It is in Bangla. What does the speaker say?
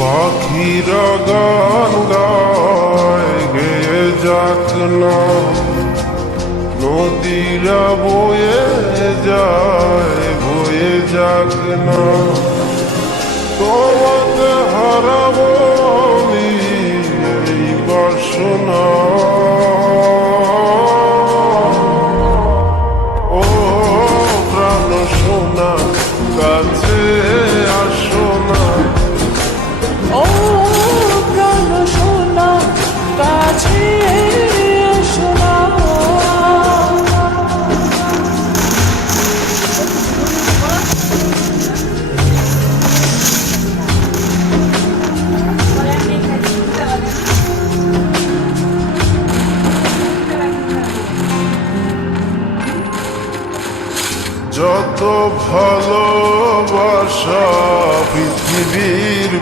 পাখিরা গান গায় গেয়ে যাক না, নদীরা বয়ে যায় বয়ে যাক না, তোমাকে হারাবো আমি এই বাসনা। ও প্রাণ সোনা কাছে আসো না, ও প্রাণ সোনা কাছে এসো না। যত ভালোবাসা পৃথিবীর